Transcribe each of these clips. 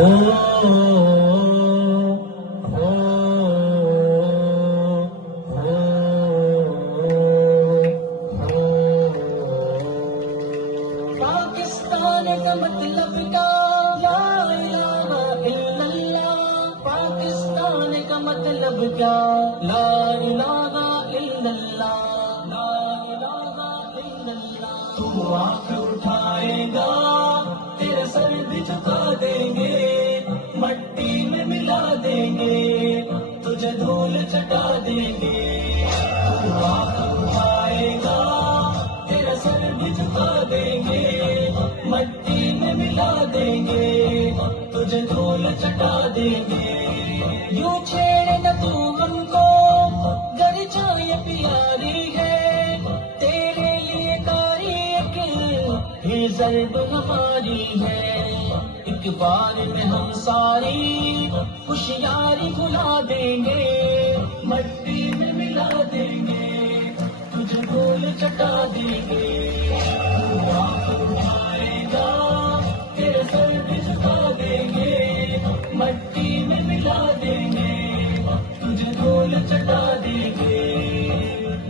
پاکستان کا مطلب کیا؟ لا الہ الا اللہ. پاکستان کا مطلب کیا؟ لا الہ الا اللہ. لا الہ الا اللہ. تو آنکھ اٹھائے گا تیرا سر بھی جھکا دیں گے، مٹی میں ملا دیں گے، تجھے دھول چٹا دیں گے. تو آنکھ اٹھائے گا تیرا سر بھی جھکا دیں گے، مٹی میں ملا دیں گے، تجھے دھول چٹا دیں گے. یوں چھیڑے نہ تو ہم کو، گر چائے پیاری ہے، تیرے لیے تاریخ یہ ضرب ہماری ہے. ایک بار میں ہم ساری ہوشیاری بھلا دیں گے، مٹی میں ملا دیں گے، تجھے دھول چٹا دیں گے. مٹی میں ملا دیں گے، تجھے دھول چٹا دیں گے.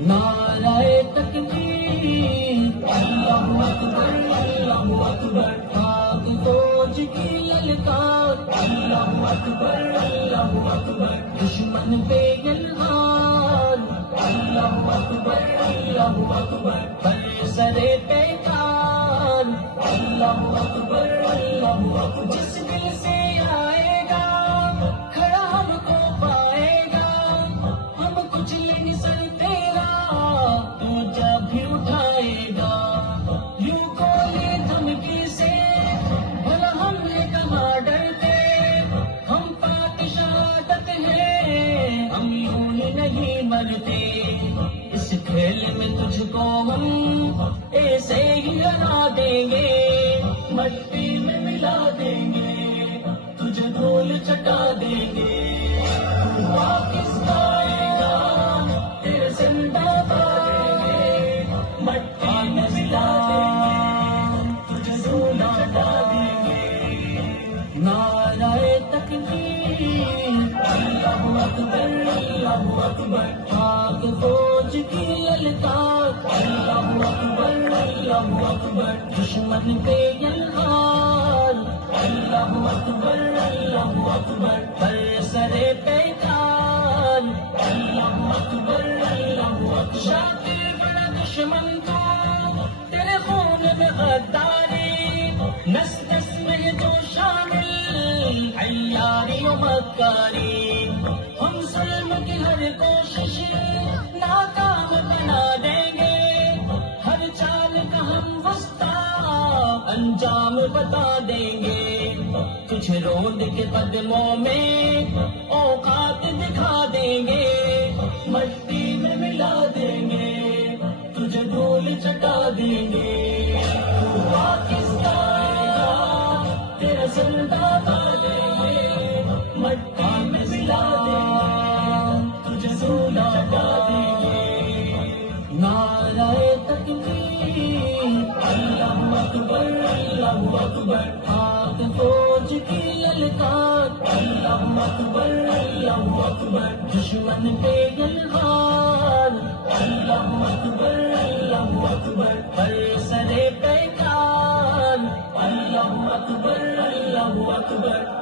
نعرہ تکبیر، اللہ اکبر اللہ اکبر. پاک فوج کی للکار، اللہ اکبر اللہ اکبر. دشمن پہ یلغار، اللہ اکبر اللہ اکبر. بر سرے پیکار، اللہ اکبر اللہ اکبر. جس دل سے آئے گا کھڑا ہم کو پائے گا، ہم کچھ نہیں سر تیرا تو جب بھی اٹھائے گا. یوں گولی دھمکی سے بھلا ہم نے کہاں ڈرتے، ہم پاک شہادت ہیں، ہم یوں ہی نہیں مرتے. اس کھیل میں تجھ کو ہم ایسے ہی ہرا دیں گے، مٹی میں ملا دیں گے، تجھے دھول چٹا دیں گے. پاکستان کا تیرے زندہ باد دیں گے، مٹی میں ملا دیں گے، تجھے دھول چٹا دیں گے. نعرہ تکبیر، اللہ اکبر اللہ اکبر. پاک فوج کی للکار، اللہ اکبر اللہ اکبر. دشمن پہ یلغار، اللہ اکبر اللہ اکبر. پر سرے پیکار، اللہ اکبر اللہ اکبر. شاطر بڑا دشمن تو تیرے خون میں غداری، نس نس میں جو شامل عیاری و مکاری. ہم ظلم کی ہر کوشش ناکام بنا دیں گے، ہر چال کا ہم وسطی انجام بتا دیں گے. تجھے روند کے قدموں میں اوقات دکھا دیں گے، مٹی میں ملا دیں گے، تجھے دھول چٹا دیں گے. پاکستان کا تیرا زندہ باد دیں گے، مٹی میں ملا دیں گے، تجھے دھول چٹا دیں گے. نعرہ تکبیر، اللہ اکبر اللہ اکبر. پاک فوج کی للکار، اللہ اکبر اللہ اکبر. دشمن پہ یلغار، اللہ اکبر اللہ اکبر. پر سرے پیکار، اللہ اکبر اللہ اکبر.